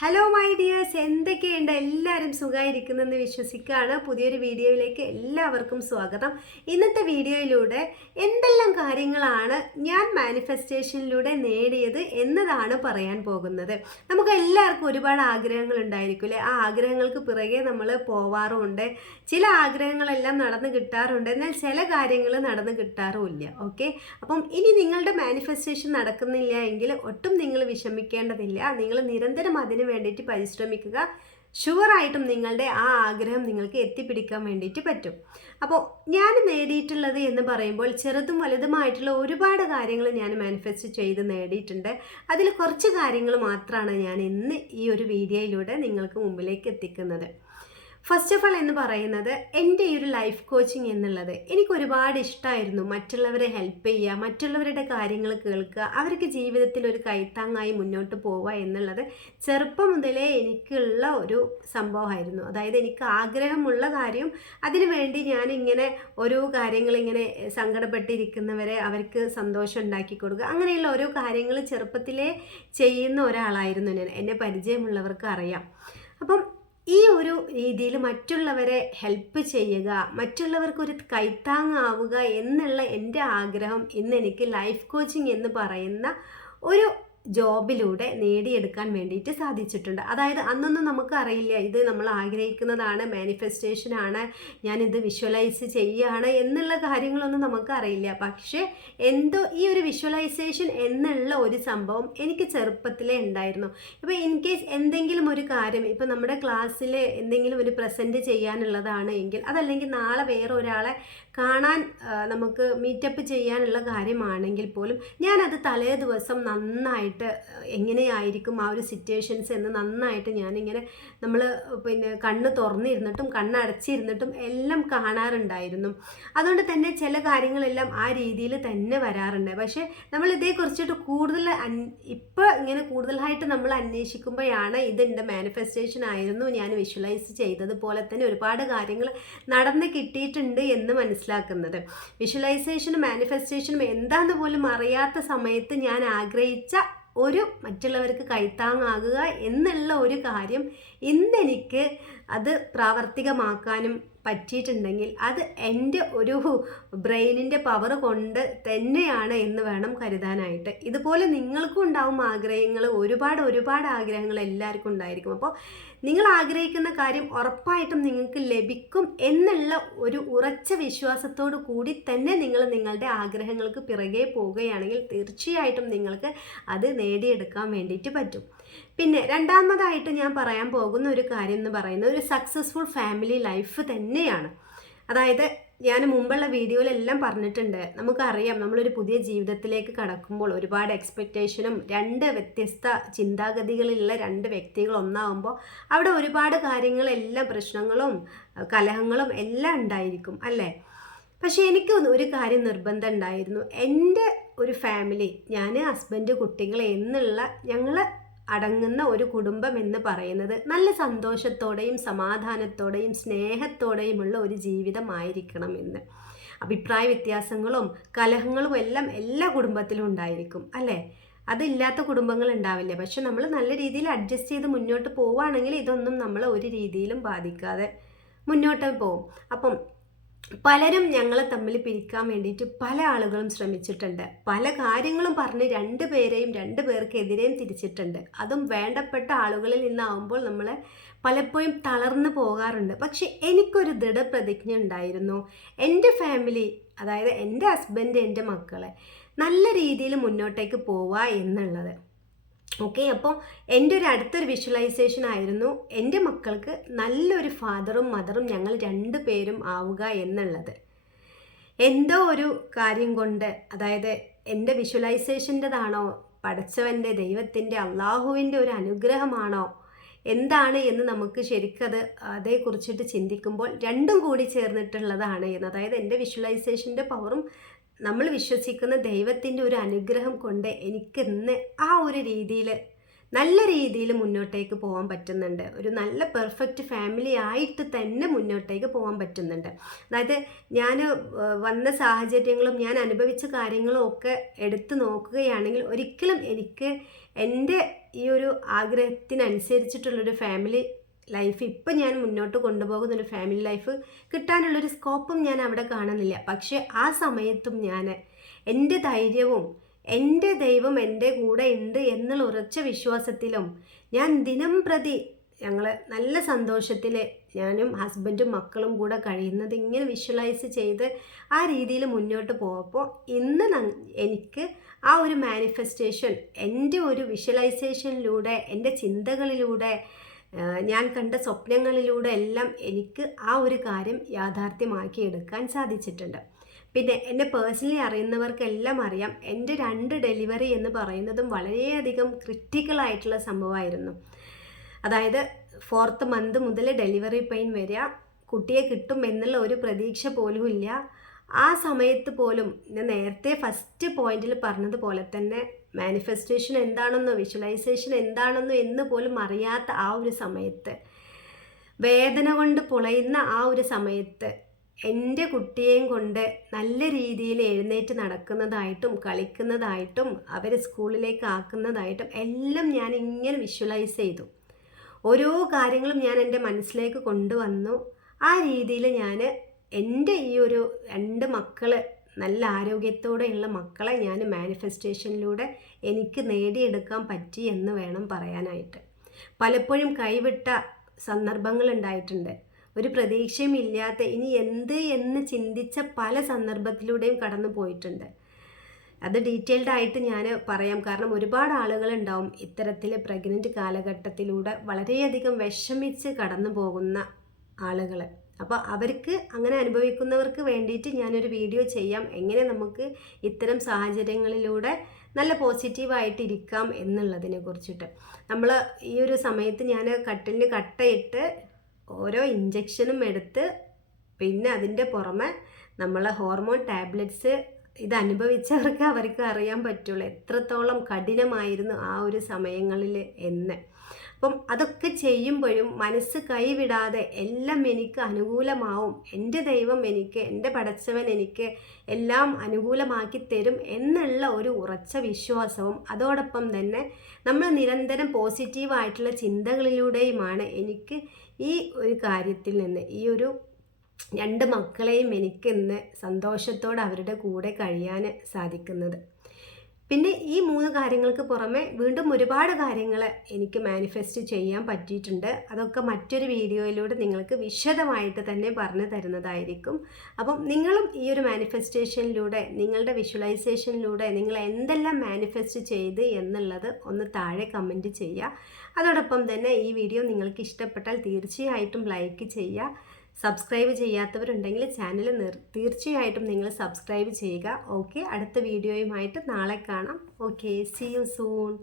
Hello my dears, എന്തൊക്കെയുണ്ട്? എല്ലാവരും സുഖമായിരിക്കുന്നെന്ന് വിശ്വസിക്കുകയാണ്. പുതിയൊരു വീഡിയോയിലേക്ക് എല്ലാവർക്കും സ്വാഗതം. ഇന്നത്തെ വീഡിയോയിലൂടെ എന്തെല്ലാം കാര്യങ്ങളാണ് ഞാൻ മാനിഫെസ്റ്റേഷനിലൂടെ നേടിയത് എന്നതാണ് പറയാൻ പോകുന്നത്. നമുക്ക് എല്ലാവർക്കും ഒരുപാട് ആഗ്രഹങ്ങൾ ഉണ്ടായിരിക്കില്ലേ? ആ ആഗ്രഹങ്ങൾക്ക് പിറകെ നമ്മൾ പോവാറുമുണ്ട്. ചില ആഗ്രഹങ്ങളെല്ലാം നടന്നു കിട്ടാറുണ്ട്, എന്നാൽ ചില കാര്യങ്ങൾ നടന്നു കിട്ടാറുമില്ല. ഓക്കെ, അപ്പം ഇനി നിങ്ങളുടെ മാനിഫെസ്റ്റേഷൻ നടക്കുന്നില്ല എങ്കിൽ ഒട്ടും നിങ്ങൾ വിഷമിക്കേണ്ടതില്ല. നിങ്ങൾ നിരന്തരം അതിന് വേണ്ടിയിട്ട് പരിശ്രമിക്കുക. ഷുവറായിട്ടും നിങ്ങളുടെ ആ ആഗ്രഹം നിങ്ങൾക്ക് എത്തിപ്പിടിക്കാൻ വേണ്ടിയിട്ട് പറ്റും. അപ്പോൾ ഞാൻ നേടിയിട്ടുള്ളത് എന്ന് പറയുമ്പോൾ ചെറുതും വലുതുമായിട്ടുള്ള ഒരുപാട് കാര്യങ്ങൾ ഞാൻ മാനിഫെസ്റ്റ് ചെയ്ത് നേടിയിട്ടുണ്ട്. അതിൽ കുറച്ച് കാര്യങ്ങൾ മാത്രമാണ് ഞാൻ ഇന്ന് ഈ ഒരു വീഡിയോയിലൂടെ നിങ്ങൾക്ക് മുമ്പിലേക്ക് എത്തിക്കുന്നത്. ഫസ്റ്റ് ഓഫ് ഓൾ എന്ന് പറയുന്നത്, എൻ്റെ ഈ ഒരു ലൈഫ് കോച്ചിങ് എന്നുള്ളത് എനിക്ക് ഒരുപാട് ഇഷ്ടമായിരുന്നു. മറ്റുള്ളവരെ ഹെൽപ്പ് ചെയ്യുക, മറ്റുള്ളവരുടെ കാര്യങ്ങൾ കേൾക്കുക, അവർക്ക് ജീവിതത്തിൽ ഒരു കൈത്താങ്ങായി മുന്നോട്ട് പോവുക എന്നുള്ളത് ചെറുപ്പം മുതലേ എനിക്കുള്ള ഒരു സംഭവമായിരുന്നു. അതായത് എനിക്ക് ആഗ്രഹമുള്ള കാര്യം, അതിനുവേണ്ടി ഞാനിങ്ങനെ ഓരോ കാര്യങ്ങളിങ്ങനെ സങ്കടപ്പെട്ടിരിക്കുന്നവരെ അവർക്ക് സന്തോഷം ഉണ്ടാക്കി കൊടുക്കുക, അങ്ങനെയുള്ള ഓരോ കാര്യങ്ങൾ ചെറുപ്പത്തിലേ ചെയ്യുന്ന ഒരാളായിരുന്നു ഞാൻ. എന്നെ പരിചയമുള്ളവർക്ക് അറിയാം. അപ്പം ഈ ഒരു രീതിയിൽ മറ്റുള്ളവരെ ഹെൽപ്പ് ചെയ്യുക, മറ്റുള്ളവർക്കൊരു കൈത്താങ്ങാവുക എന്നുള്ള എൻ്റെ ആഗ്രഹം ഇന്ന് എനിക്ക് ലൈഫ് കോച്ചിങ് എന്ന് പറയുന്ന ഒരു ജോബിലൂടെ നേടിയെടുക്കാൻ വേണ്ടിയിട്ട് സാധിച്ചിട്ടുണ്ട്. അതായത് അന്നൊന്നും നമുക്ക് അറിയില്ല ഇത് നമ്മൾ ആഗ്രഹിക്കുന്നതാണ്, മാനിഫെസ്റ്റേഷനാണ്, ഞാനിത് വിഷ്വലൈസ് ചെയ്യുകയാണ് എന്നുള്ള കാര്യങ്ങളൊന്നും നമുക്ക് അറിയില്ല. പക്ഷേ എന്തോ ഈ ഒരു വിഷ്വലൈസേഷൻ എന്നുള്ള ഒരു സംഭവം എനിക്ക് ചെറുപ്പത്തിലേ ഉണ്ടായിരുന്നു. ഇപ്പോൾ ഇൻ കേസ് എന്തെങ്കിലും ഒരു കാര്യം, ഇപ്പോൾ നമ്മുടെ ക്ലാസ്സിൽ എന്തെങ്കിലും ഒരു പ്രസൻറ്റ് ചെയ്യാനുള്ളതാണ് എങ്കിൽ, അതല്ലെങ്കിൽ നാളെ വേറെ ഒരാളെ കാണാൻ നമുക്ക് മീറ്റപ്പ് ചെയ്യാനുള്ള കാര്യമാണെങ്കിൽ പോലും ഞാനത് തലേ ദിവസം നന്നായിട്ട് എങ്ങനെയായിരിക്കും ആ ഒരു സിറ്റുവേഷൻസ് എന്ന് നന്നായിട്ട് ഞാനിങ്ങനെ നമ്മൾ കണ്ണ് തുറന്നിരുന്നിട്ടും കണ്ണടച്ചിരുന്നിട്ടും എല്ലാം കാണാറുണ്ടായിരുന്നു. അതുകൊണ്ട് തന്നെ ചില കാര്യങ്ങളെല്ലാം ആ രീതിയിൽ തന്നെ വരാറുണ്ട്. പക്ഷേ നമ്മൾ ഇതേക്കുറിച്ചിട്ട് കൂടുതൽ ഇപ്പോൾ ഇങ്ങനെ കൂടുതലായിട്ട് നമ്മൾ അന്വേഷിക്കുമ്പോഴാണ് ഇത് എൻ്റെ മാനിഫെസ്റ്റേഷൻ ആയിരുന്നു, ഞാൻ വിഷ്വലൈസ് ചെയ്തതുപോലെ തന്നെ ഒരുപാട് കാര്യങ്ങൾ നടന്ന് കിട്ടിയിട്ടുണ്ട് എന്ന് മനസ്സിലാക്കുന്നത്. വിഷ്വലൈസേഷനും മാനിഫെസ്റ്റേഷനും എന്താണെന്ന് പോലും അറിയാത്ത സമയത്ത് ഞാൻ ആഗ്രഹിച്ച ഒരു മറ്റുള്ളവർക്ക് കൈത്താങ്ങാകുക എന്നുള്ള ഒരു കാര്യം ഇന്നെനിക്ക് അത് പ്രാവർത്തികമാക്കാനും പറ്റിയിട്ടുണ്ടെങ്കിൽ അത് എൻ്റെ ഒരു ബ്രെയിനിൻ്റെ പവർ കൊണ്ട് തന്നെയാണ് എന്ന് വേണം കരുതാനായിട്ട്. ഇതുപോലെ നിങ്ങൾക്കും ഉണ്ടാവും ആഗ്രഹങ്ങൾ, ഒരുപാട് ആഗ്രഹങ്ങൾ എല്ലാവർക്കും ഉണ്ടായിരിക്കും. അപ്പോൾ നിങ്ങൾ ആഗ്രഹിക്കുന്ന കാര്യം ഉറപ്പായിട്ടും നിങ്ങൾക്ക് ലഭിക്കും എന്നുള്ള ഒരു ഉറച്ച വിശ്വാസത്തോടു കൂടി തന്നെ നിങ്ങൾ നിങ്ങളുടെ ആഗ്രഹങ്ങൾക്ക് പിറകെ പോവുകയാണെങ്കിൽ തീർച്ചയായിട്ടും നിങ്ങൾക്ക് അത് നേടിയെടുക്കാൻ വേണ്ടിയിട്ട് പറ്റും. പിന്നെ രണ്ടാമതായിട്ട് ഞാൻ പറയാൻ പോകുന്ന ഒരു കാര്യം എന്ന് പറയുന്നത് ഒരു സക്സസ്ഫുൾ ഫാമിലി ലൈഫ് തന്നെയാണ്. അതായത് ഞാൻ മുമ്പുള്ള വീഡിയോയിലെല്ലാം പറഞ്ഞിട്ടുണ്ട്, നമുക്കറിയാം നമ്മളൊരു പുതിയ ജീവിതത്തിലേക്ക് കടക്കുമ്പോൾ ഒരുപാട് എക്സ്പെക്റ്റേഷനും രണ്ട് വ്യത്യസ്ത ചിന്താഗതികളിലുള്ള രണ്ട് വ്യക്തികൾ ഒന്നാകുമ്പോൾ അവിടെ ഒരുപാട് കാര്യങ്ങളെല്ലാം പ്രശ്നങ്ങളും കലഹങ്ങളും എല്ലാം ഉണ്ടായിരിക്കും അല്ലേ? പക്ഷേ എനിക്ക് ഒരു കാര്യം നിർബന്ധം ഉണ്ടായിരുന്നു. എൻ്റെ ഒരു ഫാമിലി, ഞാൻ ഹസ്ബൻഡ് കുട്ടികൾ എന്നുള്ള ഞങ്ങൾ അടങ്ങുന്ന ഒരു കുടുംബം എന്ന് പറയുന്നത് നല്ല സന്തോഷത്തോടെയും സമാധാനത്തോടെയും സ്നേഹത്തോടെയുമുള്ള ഒരു ജീവിതമായിരിക്കണം എന്ന്. അഭിപ്രായ വ്യത്യാസങ്ങളും കലഹങ്ങളും എല്ലാം എല്ലാ കുടുംബത്തിലും ഉണ്ടായിരിക്കും അല്ലേ? അതില്ലാത്ത കുടുംബങ്ങൾ ഉണ്ടാവില്ല. പക്ഷെ നമ്മൾ നല്ല രീതിയിൽ അഡ്ജസ്റ്റ് ചെയ്ത് മുന്നോട്ട് പോവുകയാണെങ്കിൽ ഇതൊന്നും നമ്മളെ ഒരു രീതിയിലും ബാധിക്കാതെ മുന്നോട്ട് പോകും. അപ്പം പലരും ഞങ്ങളെ തമ്മിൽ പിരിക്കാൻ വേണ്ടിയിട്ട് പല ആളുകളും ശ്രമിച്ചിട്ടുണ്ട്. പല കാര്യങ്ങളും പറഞ്ഞ് രണ്ടു പേർക്കെതിരെയും തിരിച്ചിട്ടുണ്ട്. അതും വേണ്ടപ്പെട്ട ആളുകളിൽ നിന്നാവുമ്പോൾ നമ്മൾ പലപ്പോഴും തളർന്നു പോകാറുണ്ട്. പക്ഷെ എനിക്കൊരു ദൃഢപ്രതിജ്ഞ ഉണ്ടായിരുന്നു. എൻ്റെ ഫാമിലി, അതായത് എൻ്റെ ഹസ്ബൻഡ്, എൻ്റെ മക്കളെ നല്ല രീതിയിൽ മുന്നോട്ടേക്ക് പോവുക എന്നുള്ളത്. ഓക്കെ, അപ്പോൾ എൻ്റെ ഒരു അടുത്തൊരു വിഷ്വലൈസേഷൻ ആയിരുന്നു എൻ്റെ മക്കൾക്ക് നല്ലൊരു ഫാദറും മദറും ഞങ്ങൾ രണ്ടു പേരും ആവുക എന്നുള്ളത്. എന്തോ ഒരു കാര്യം കൊണ്ട്, അതായത് എൻ്റെ വിഷ്വലൈസേഷൻ്റെതാണോ, പടച്ചവൻ്റെ, ദൈവത്തിൻ്റെ, അള്ളാഹുവിൻ്റെ ഒരു അനുഗ്രഹമാണോ, എന്താണ് എന്ന് നമുക്ക് ശരിക്കത് അതേക്കുറിച്ചിട്ട് ചിന്തിക്കുമ്പോൾ രണ്ടും കൂടി ചേർന്നിട്ടുള്ളതാണ് എന്ന്. അതായത് എൻ്റെ വിഷ്വലൈസേഷൻ്റെ പവറും നമ്മൾ വിശ്വസിക്കുന്ന ദൈവത്തിൻ്റെ ഒരു അനുഗ്രഹം കൊണ്ട് എനിക്കിന്ന് ആ ഒരു രീതിയിൽ നല്ല രീതിയിൽ മുന്നോട്ടേക്ക് പോകാൻ പറ്റുന്നുണ്ട്. ഒരു നല്ല പെർഫെക്റ്റ് ഫാമിലി ആയിട്ട് തന്നെ മുന്നോട്ടേക്ക് പോകാൻ പറ്റുന്നുണ്ട്. അതായത് ഞാൻ വന്ന സാഹചര്യങ്ങളും ഞാൻ അനുഭവിച്ച കാര്യങ്ങളും ഒക്കെ എടുത്തു നോക്കുകയാണെങ്കിൽ ഒരിക്കലും എനിക്ക് എൻ്റെ ഈ ഒരു ആഗ്രഹത്തിനനുസരിച്ചിട്ടുള്ളൊരു ഫാമിലി ലൈഫ് ഇപ്പം ഞാൻ മുന്നോട്ട് കൊണ്ടുപോകുന്നൊരു ഫാമിലി ലൈഫ് കിട്ടാനുള്ളൊരു സ്കോപ്പും ഞാൻ അവിടെ കാണുന്നില്ല. പക്ഷേ ആ സമയത്തും ഞാൻ എൻ്റെ ധൈര്യവും എൻ്റെ ദൈവം എൻ്റെ കൂടെ ഉണ്ട് എന്നുള്ള ഉറച്ച വിശ്വാസത്തിലും ഞാൻ ദിനം പ്രതി ഞങ്ങൾ നല്ല സന്തോഷത്തിൽ ഞാനും ഹസ്ബൻഡും മക്കളും കൂടെ കഴിയുന്നത് ഇങ്ങനെ വിഷ്വലൈസ് ചെയ്ത് ആ രീതിയിൽ മുന്നോട്ട് പോയപ്പോൾ ഇന്ന് എനിക്ക് ആ ഒരു മാനിഫെസ്റ്റേഷൻ എൻ്റെ ഒരു വിഷ്വലൈസേഷനിലൂടെ എൻ്റെ ചിന്തകളിലൂടെ ഞാൻ കണ്ട സ്വപ്നങ്ങളിലൂടെ എല്ലാം എനിക്ക് ആ ഒരു കാര്യം യാഥാർത്ഥ്യമാക്കി എടുക്കാൻ സാധിച്ചിട്ടുണ്ട്. പിന്നെ എന്നെ പേഴ്സണലി അറിയുന്നവർക്കെല്ലാം അറിയാം, എൻ്റെ 2 ഡെലിവറി എന്ന് പറയുന്നതും വളരെയധികം ക്രിട്ടിക്കലായിട്ടുള്ള സംഭവമായിരുന്നു. അതായത് 4th മന്ത് മുതൽ ഡെലിവറി പെയിൻ വരിക, കുട്ടിയെ കിട്ടും എന്നുള്ള ഒരു പ്രതീക്ഷ പോലും ഇല്ല. ആ സമയത്ത് പോലും ഞാൻ നേരത്തെ ഫസ്റ്റ് പോയിന്റിൽ പറഞ്ഞതുപോലെ തന്നെ മാനിഫെസ്റ്റേഷൻ എന്താണെന്നോ വിഷ്വലൈസേഷൻ എന്താണെന്നോ എന്ന് പോലും അറിയാത്ത ആ ഒരു സമയത്ത്, വേദന കൊണ്ട് പൊളയുന്ന ആ ഒരു സമയത്ത് എൻ്റെ കുട്ടിയെയും കൊണ്ട് നല്ല രീതിയിൽ എഴുന്നേറ്റ് നടക്കുന്നതായിട്ടും കളിക്കുന്നതായിട്ടും അവരെ സ്കൂളിലേക്ക് ആക്കുന്നതായിട്ടും എല്ലാം ഞാൻ ഇങ്ങനെ വിഷ്വലൈസ് ചെയ്തു. ഓരോ കാര്യങ്ങളും ഞാൻ എൻ്റെ മനസ്സിലേക്ക് കൊണ്ടുവന്നു. ആ രീതിയിൽ ഞാൻ എൻ്റെ ഈ ഒരു 2 മക്കൾ നല്ല ആരോഗ്യത്തോടെയുള്ള മക്കളെ ഞാൻ മാനിഫെസ്റ്റേഷനിലൂടെ എനിക്ക് നേടിയെടുക്കാൻ പറ്റി എന്ന് വേണം പറയാനായിട്ട്. പലപ്പോഴും കൈവിട്ട സന്ദർഭങ്ങൾ ഉണ്ടായിട്ടുണ്ട്. ഒരു പ്രതീക്ഷയും ഇല്ലാത്ത ഇനി എന്ത് എന്ന് ചിന്തിച്ച പല സന്ദർഭത്തിലൂടെയും കടന്നു പോയിട്ടുണ്ട്. അത് ഡീറ്റെയിൽഡ് ആയിട്ട് ഞാൻ പറയാം. കാരണം ഒരുപാട് ആളുകളുണ്ടാവും ഇത്തരത്തിൽ പ്രഗ്നൻറ്റ് കാലഘട്ടത്തിലൂടെ വളരെയധികം വിഷമിച്ച് കടന്നു പോകുന്ന ആളുകൾ. അപ്പോൾ അവർക്ക് അങ്ങനെ അനുഭവിക്കുന്നവർക്ക് വേണ്ടിയിട്ട് ഞാനൊരു വീഡിയോ ചെയ്യാം, എങ്ങനെ നമുക്ക് ഇത്തരം സാഹചര്യങ്ങളിലൂടെ നല്ല പോസിറ്റീവായിട്ടിരിക്കാം എന്നുള്ളതിനെ കുറിച്ചിട്ട്. നമ്മൾ ഈ ഒരു സമയത്ത് ഞാൻ കട്ടിലിന് കട്ടയിട്ട് ഓരോ ഇഞ്ചക്ഷനും എടുത്ത്, പിന്നെ അതിൻ്റെ പുറമെ നമ്മൾ ഹോർമോൺ ടാബ്ലറ്റ്സ്, ഇത് അനുഭവിച്ചവർക്ക് അവർക്ക് അറിയാൻ പറ്റുള്ളൂ എത്രത്തോളം കഠിനമായിരുന്നു ആ ഒരു സമയങ്ങളിൽ എന്ന്. അപ്പം അതൊക്കെ ചെയ്യുമ്പോഴും മനസ്സ് കൈവിടാതെ എല്ലാം എനിക്ക് അനുകൂലമാവും, എൻ്റെ ദൈവം എനിക്ക്, എൻ്റെ പടച്ചവൻ എനിക്ക് എല്ലാം അനുകൂലമാക്കി തരും എന്നുള്ള ഒരു ഉറച്ച വിശ്വാസവും അതോടൊപ്പം തന്നെ നമ്മൾ നിരന്തരം പോസിറ്റീവായിട്ടുള്ള ചിന്തകളിലൂടെയുമാണ് എനിക്ക് ഈ ഒരു കാര്യത്തിൽ നിന്ന്, ഈ ഒരു 2 മക്കളെയും എനിക്ക് ഇന്ന് സന്തോഷത്തോടെ അവരുടെ കൂടെ കഴിയാൻ സാധിക്കുന്നത്. പിന്നെ ഈ 3 കാര്യങ്ങൾക്ക് പുറമെ വീണ്ടും ഒരുപാട് കാര്യങ്ങൾ എനിക്ക് മാനിഫെസ്റ്റ് ചെയ്യാൻ പറ്റിയിട്ടുണ്ട്. അതൊക്കെ മറ്റൊരു വീഡിയോയിലൂടെ നിങ്ങൾക്ക് വിശദമായിട്ട് തന്നെ പറഞ്ഞു തരുന്നതായിരിക്കും. അപ്പം നിങ്ങളും ഈ ഒരു മാനിഫെസ്റ്റേഷനിലൂടെ, നിങ്ങളുടെ വിഷ്വലൈസേഷനിലൂടെ നിങ്ങൾ എന്തെല്ലാം മാനിഫെസ്റ്റ് ചെയ്ത് എന്നുള്ളത് ഒന്ന് താഴെ കമൻറ്റ് ചെയ്യുക. അതോടൊപ്പം തന്നെ ഈ വീഡിയോ നിങ്ങൾക്ക് ഇഷ്ടപ്പെട്ടാൽ തീർച്ചയായിട്ടും ലൈക്ക് ചെയ്യുക. സബ്സ്ക്രൈബ് ചെയ്യാത്തവരുണ്ടെങ്കിൽ ചാനൽ തീർച്ചയായിട്ടും നിങ്ങൾ സബ്സ്ക്രൈബ് ചെയ്യുക. ഓക്കെ, അടുത്ത വീഡിയോയുമായിട്ട് നാളെ കാണാം. Okay, see you soon.